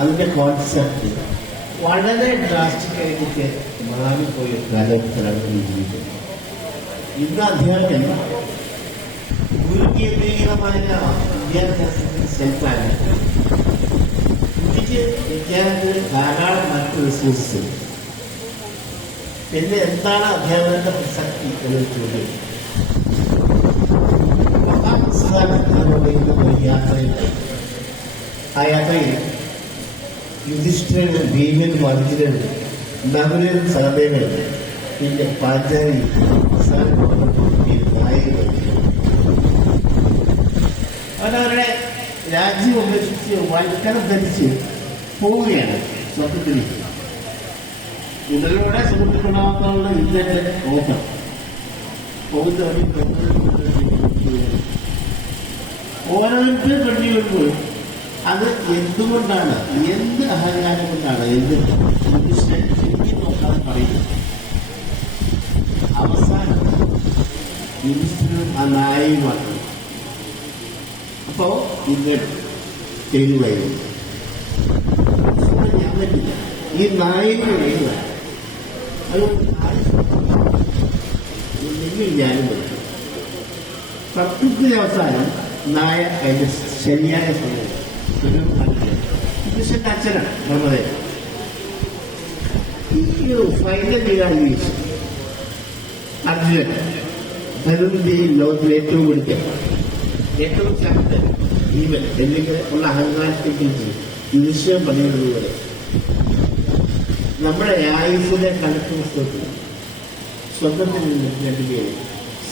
അതിൻ്റെ കോൺസെപ്റ്റ് വളരെ ഡ്രാസ്റ്റിക്കായിട്ട് മാറിപ്പോയ കാലഘട്ടത്തിലാണ് ജീവിക്കുന്നത്. ഇന്ന് അദ്ദേഹം ഒരു കേന്ദ്രീകൃതമായ വിദ്യാഭ്യാസത്തിന് സെൽഫാണ്. ഇന്ത്യക്ക് വിദ്യാഭ്യാസത്തിന് ധാരാളം മറ്റ് റിസോഴ്സ്. പിന്നെ എന്താണ് അധ്യാപകന്റെ പ്രസക്തി എന്നൊരു ചോദ്യം. ഒരു യാത്രയുണ്ട്. ആ യാത്രയിൽ യുധിഷ്ഠിരൻ, ഭീമൻ, അർജുനൻ, നകുലൻ, സഹദേവൻ, പിന്നെ പാഞ്ചാലി, അവരവരുടെ രാജ്യം ഉപേക്ഷിച്ച് വൽക്കരം ധരിച്ച് പോവുകയാണ് സ്വർഗത്തിലേക്ക്. ഇതിലൂടെ സുഹൃത്തുക്കളാവാനുള്ള യുദ്ധത്തിന്റെ ഓട്ടം പോകുന്ന വഴി ഓരോരുത്തരും കണ്ണി വരുമ്പോൾ അത് എന്തുകൊണ്ടാണ്, എന്ത് അഹങ്കാരം കൊണ്ടാണ്, എന്ത് ചിന്തി നോക്കാതെ പറയുന്നത്. അവസാനം യുധിഷ്ഠിരനും ആ നായകനുമാണ്. അപ്പോ ഇങ്ങോട്ട് തെരുവായിരുന്നു. ഞാൻ പറ്റില്ല, ഈ നായകന് വേണ്ട നിങ്ങൾ ഞാനും പറ്റും. തത്വത്തിന്റെ അവസാനം നായ അതിന്റെ ശരിയായ സമയം യുധിഷ്ഠിരന്റെ അച്ഛനാണ് ബ്രഹ്മദേവൻ. ഈ ഫൈനൽ ഇവാലുവേഷൻ അർജുനൻ ഭരതന്റെയും ലോകത്തിൽ ഏറ്റവും കൊടുക്കുക ഏറ്റവും ശക്തൻ ജീവൻ അല്ലെങ്കിൽ ഉള്ള അഹങ്കാരത്തെക്കുറിച്ച് യുധിഷ്ഠിരൻ പറയുന്നത് പോലെ നമ്മുടെ ആയുസിന്റെ കണക്ക് പുസ്തകത്തിൽ സ്വന്തത്തിൽ നിന്ന് രണ്ടുപേര്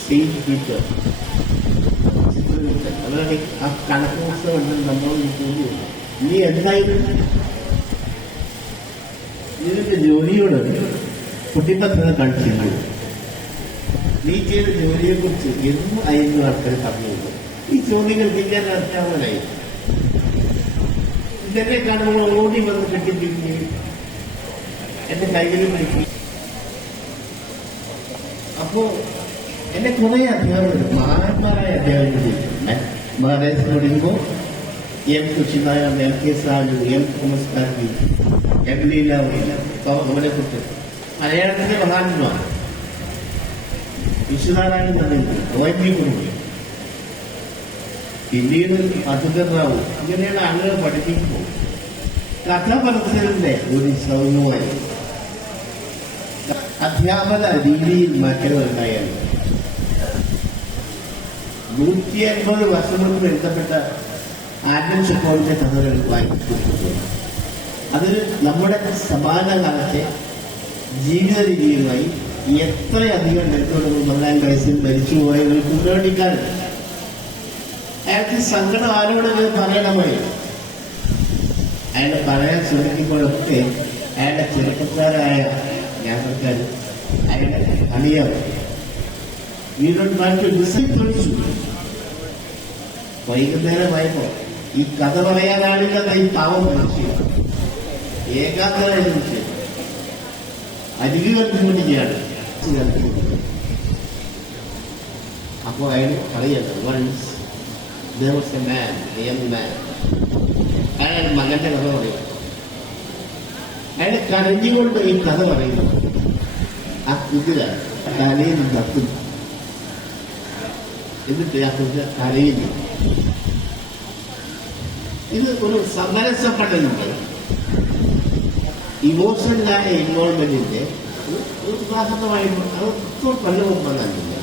സെയിന്റ് പീറ്റർ ചിത്രവിട്ടൻ അതാണ് ആ കണക്ക് പുസ്തകം നമ്മൾ ചോദ്യം. നീ എന്തായിരുന്നു ഇതിന്റെ ജോലിയോട് കുട്ടിപ്പത്ര കാണിച്ചിരുന്നു. നീ ചെയ്ത ജോലിയെ കുറിച്ച് എന്നും ആയിരുന്നു ആൾക്കാർ പറഞ്ഞിരുന്നു. ഈ ചോദ്യങ്ങൾ ചെയ്യാൻ അറിയാവുന്നതായി ഇതെന്നെ കാണുമ്പോൾ ഓടി വന്ന് കെട്ടിപ്പിടിഞ്ഞ് എന്റെ കൈകളിൽ നോക്കി. അപ്പോ എന്നെ കുറെ അധ്യാപകർ, മഹാന്മാരായ അധ്യാപകർ മഹാരാജ് തുടങ്ങുമ്പോൾ എം കുശിനായർ, M K Salu, M Thomas കാർവി, എം ലീലാവതി, അവരെ കുറിച്ച് മലയാളത്തിലെ മഹാന്മാർ വിശ്വനാരായണൻ നന്ദി, OMV കുറുമ്പി, പിന്നീട് മധുകർ റാവു, ഇങ്ങനെയുള്ള ആളുകൾ പഠിപ്പിക്കുമ്പോൾ കഥ പറച്ചിലിന്റെ ഒരു സൗമ്യമായി അധ്യാപന രീതിയിൽ മാറ്റങ്ങളുണ്ടായാലും 150 വർഷം മുമ്പ് എഴുതപ്പെട്ട ആൻഡൻ ചെക്കോളിന്റെ കഥകൾ വായിച്ചിട്ടുണ്ട്. അതിൽ നമ്മുടെ സമാന കാലത്തെ ജീവിത രീതിയുമായി എത്രയധികം എടുത്തുകൊടുക്കും. 14 വയസ്സിൽ മരിച്ചുപോയ ഒരു കുണ്ടോടിക്കാരൻ, അയാൾക്ക് സങ്കടം ആരോടെങ്കിലും പറയണമായി. അയാളെ പറയാൻ ശ്രമിക്കുമ്പോഴൊക്കെ അയാളുടെ ചെറുപ്പക്കാരായ യാത്രക്കാർ അയാളെ അണിയാവും. വിളിച്ചു. വൈകുന്നേരമായപ്പോ ഈ കഥ പറയാനാളില്ലാത്ത ഈ പാവം വിഷയം ഏകാന്തരായ വിഷയം അരികു കണ്ടുകൊണ്ടിരിക്കുകയാണ്. അപ്പോ അയാൾ പറയാണ്, once there was a man, a young man. അയാൾ മകന്റെ കഥ പറയും. അയാൾ കരഞ്ഞുകൊണ്ട് ഈ കഥ പറയുന്നു. ആ കുതിര കരയിൽ തത്തുന്നു. എന്നിട്ട് ആ കുതിര കരയുന്നു. ഇത് ഒരു സമരസപ്പെടലുണ്ട്. ഇമോഷണലായ ഇൻവോൾവ്മെന്റിന്റെ ഒരു ഉദാഹരണമായി അത് ഇപ്പോൾ കൊല്ലം വന്നില്ല.